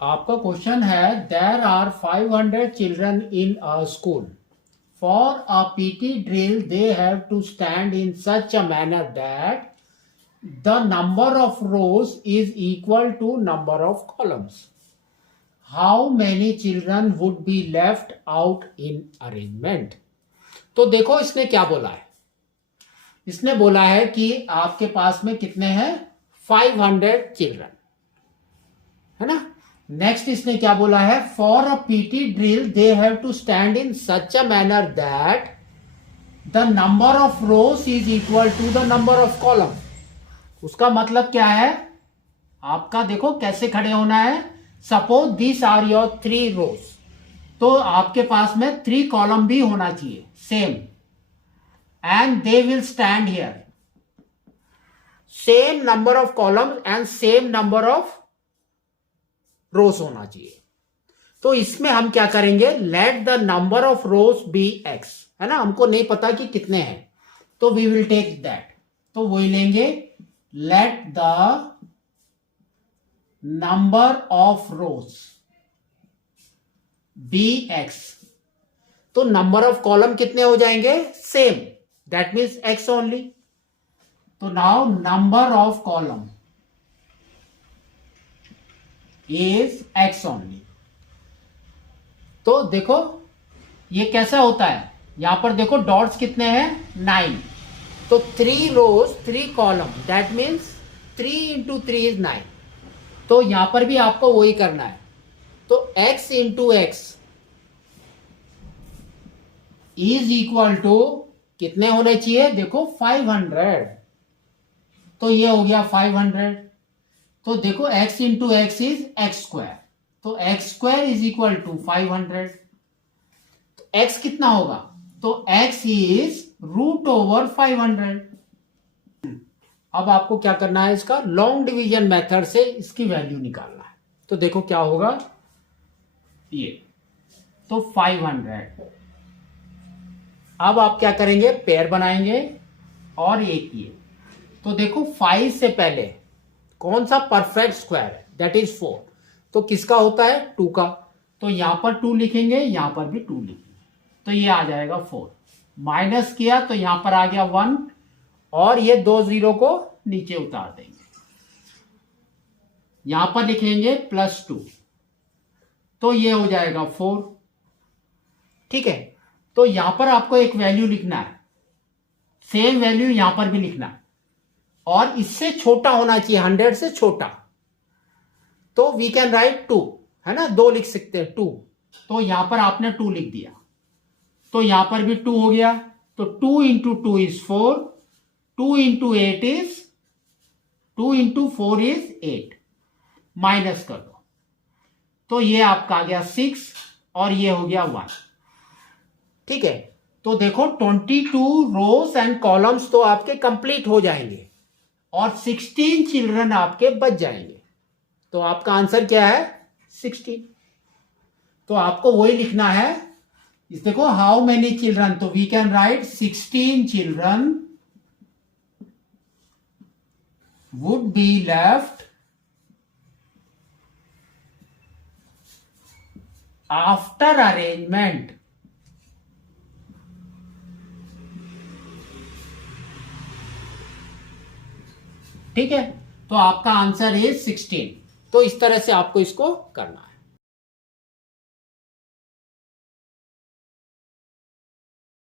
आपका क्वेश्चन है there are 500 children in a school for a PT drill they have to stand in such a manner that the number of rows is equal to number of columns. How many children would be left out in arrangement. तो देखो इसने क्या बोला है. इसने बोला है कि आपके पास में कितने हैं 500 चिल्ड्रन, है ना. नेक्स्ट इसने क्या बोला है, for a PT drill they have to stand in such a manner that the number of rows is equal to the number of column. उसका मतलब क्या है, आपका देखो कैसे खड़े होना है. Suppose this are your 3 rows, तो आपके पास में 3 कॉलम भी होना चाहिए same, and they will stand here. Same number of column and same number of rows होना चाहिए. तो इसमें हम क्या करेंगे, let the number of rows be x, है ना. हमको नहीं पता कि कितने हैं, तो वी विल टेक दैट. तो वही लेंगे, let the number of rows be X. तो नंबर ऑफ कॉलम कितने हो जाएंगे, same, that means X only. तो now number of column is X only. तो देखो ये कैसा होता है, यहां पर देखो डॉट्स कितने हैं 9. तो 3 रोज 3 column, that means 3 into 3 is 9. तो यहां पर भी आपको वही करना है. तो x into x is equal to कितने होने चाहिए, देखो 500. तो ये हो गया 500. तो देखो x into x is X square. तो X square is equal to 500. तो x कितना होगा, तो x इज रूट ओवर 500. अब आपको क्या करना है, इसका लॉन्ग डिवीजन मेथड से इसकी वैल्यू निकालना है. तो देखो क्या होगा ये, तो 500. अब आप क्या करेंगे, पेयर बनाएंगे और एक ये. तो देखो 5 से पहले कौन सा परफेक्ट स्क्वायर है, दैट इज 4. तो किसका होता है, 2 का. तो यहां पर 2 लिखेंगे, यहां पर भी 2 लिखेंगे. तो ये आ जाएगा 4. माइनस किया तो यहां पर आ गया 1, और ये 2 0 को नीचे उतार देंगे. यहां पर लिखेंगे +2, तो ये हो जाएगा 4. ठीक है. तो यहां पर आपको एक वैल्यू लिखना है, सेम वैल्यू यहां पर भी लिखना है, और इससे छोटा होना चाहिए, 100 से छोटा. तो वी कैन राइट 2, है ना, 2 लिख सकते हैं 2. तो यहां पर आपने 2 लिख दिया, तो यहां पर भी 2 हो गया. तो 2 into 2 is 4, 2 into 8 is 2 into 4 is 8. Minus कर दो, तो ये आपका आ गया 6, और ये हो गया 1. ठीक है. तो देखो 22 रोज एंड कॉलम्स तो आपके कंप्लीट हो जाएंगे, और 16 चिल्ड्रन आपके बच जाएंगे. तो आपका आंसर क्या है, 16. तो आपको वही लिखना है. इस देखो हाउ मेनी चिल्ड्रन, तो we can write 16 children would be left after arrangement. ठीक है. तो आपका आंसर इज 16. तो इस तरह से आपको इसको करना है.